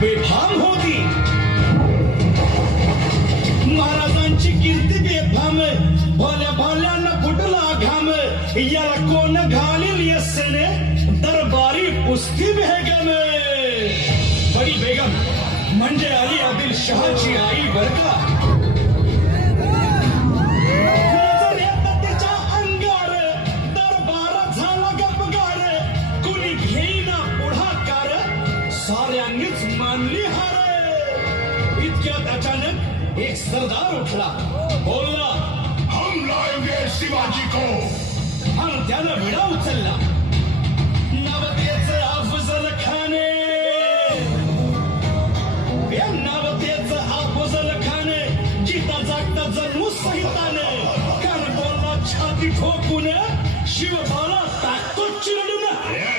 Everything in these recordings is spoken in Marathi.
बेफाम होती. महाराजांची कीर्ती बेफाम भल्या भल्यानं फुटला घाम. याला कोण घालील यस्सेने? दरबारी पुस्ती बेगम. बडी बेगम, म्हणजे अली आदिल शहाची आई बर उठला बोलला. हम लाएंगे शिवाजी को आणि त्यानं विडा उचलला. नवतेच अफजल खाने. या नवतेच अफजल खाने जिता जागता जणू सहिताने. कान बोलला छाती ठोकून शिवबाला टाकतो चिरडून.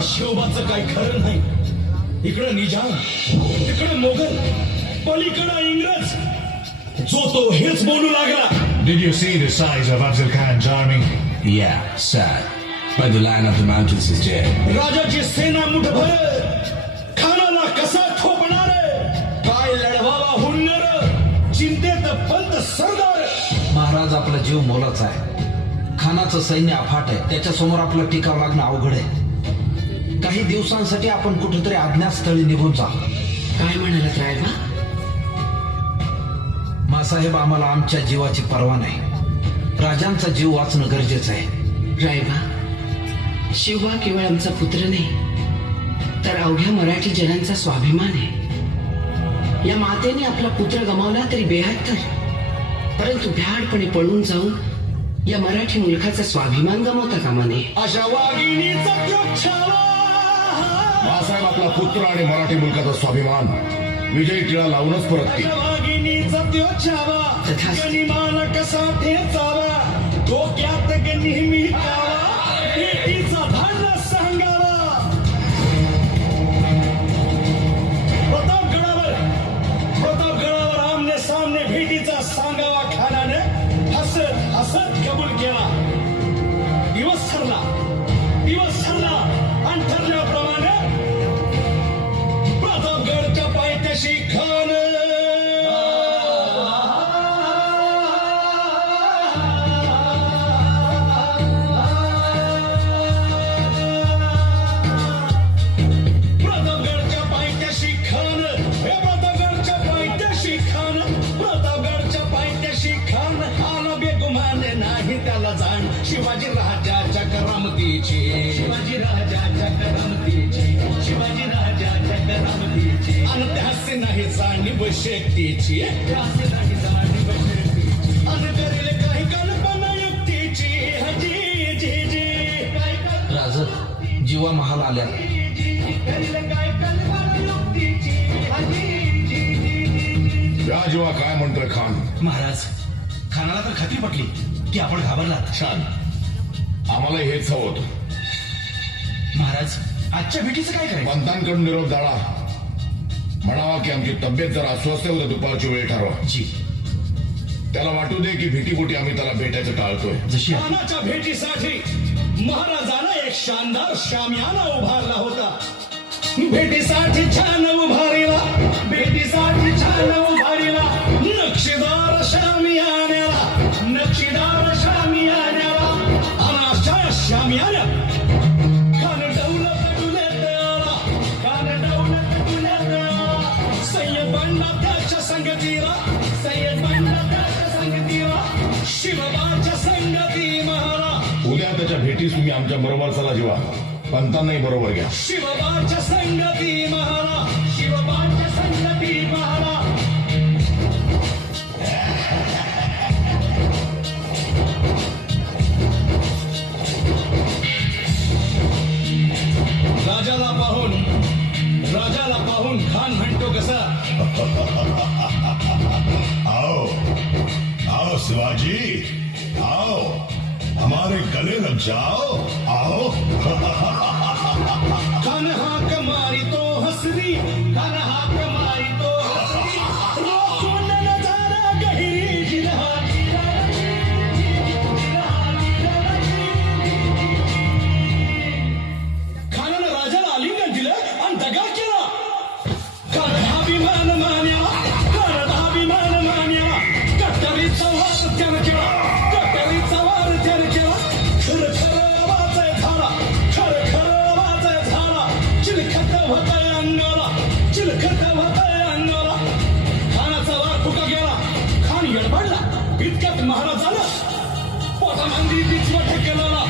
आता शिवबाचं काही खरं नाही. इकडं निजाम तिकडं मोगल पलीकडं इंग्रज. जो तो हेच बोलू लागला. Did you see the size of Afzal Khan's army? Yeah, sad. But the lion of the mountains is dead. राजाची सेना मुठभर खानाला कसा थोपणार? काय लढवावा हुन्नर? चिंतेत पंत सरदार. महाराज आपला जीव मोलाचा आहे. खानाचं सैन्य अफाट आहे. त्याच्यासमोर आपलं टिकाव लागणं अवघड आहे. काही दिवसांसाठी आपण कुठेतरी अज्ञातस्थळी निघून जा. काय म्हणालात रायबा मासाहेब आम्हाला आमच्या जीवाची पर्वा नाही. राजांचा जीव वाचणं गरजेचं आहे. रायबा शिवबा केवळ आमचा पुत्र नाही तर अवघ्या मराठी जनांचा स्वाभिमान आहे. या मातेने आपला पुत्र गमावला तरी बेहत्तर परंतु भ्याडपणे पळून जाऊन या मराठी मुलखाचा स्वाभिमान गमावता कामा नये. बाळासाहेब आपला पुत्र आणि मराठी मुलकाचा स्वाभिमान. विजयी टिळा लावूनच छावा तथास्तु. डोक्यात नेहमी नाही जाणीव शक्तीची त्यास नाही जाणीव शक्तीची आणि करेल काही कल्पना युक्तीची. हजी जी जी. काय कल्पना राज जीवा महाल आल्या या जेव्हा काय म्हणतोय खान? महाराज खानाला तर खात्री पटली की आपण घाबरलात. छान. आम्हाला हेच हवं होतं. महाराज आजच्या भेटीचं काय करायचं? पंतांकडून निरोप जाळा म्हणावा की आमची तब्येत जर अस्वस्थ आहे उद्या दुपारची वेळ ठरवा. जी. त्याला वाटू दे की भीतीपोटी आम्ही त्याला भेटायचं टाळतोय. जशी भेटीसाठी महाराजानं एक शानदार शामियाना उभारला होता. भेटीसाठी छान उभारीला भेटीसाठी छान उभारीला नक्षीदार शामियान्याला नक्षीदार शामियान्याला अनाशा शामियान्या. शिवाच्या भेटीस तुम्ही आमच्या बरोबर चला जीवा. पंतांनाही बरोबर घ्या. शिवबाच्या संगती महारा शिवबाच्या संगती महारा राजाला पाहून राजाला पाहून खान म्हणतो कसा? आओ आओ शिवाजी. आओ हमारे गले लग जाओ। आओ। कन्हा कमारी मारी तो हसरी कन्हा कमारी मारी तो Tamam deyip hiç vakit gelana.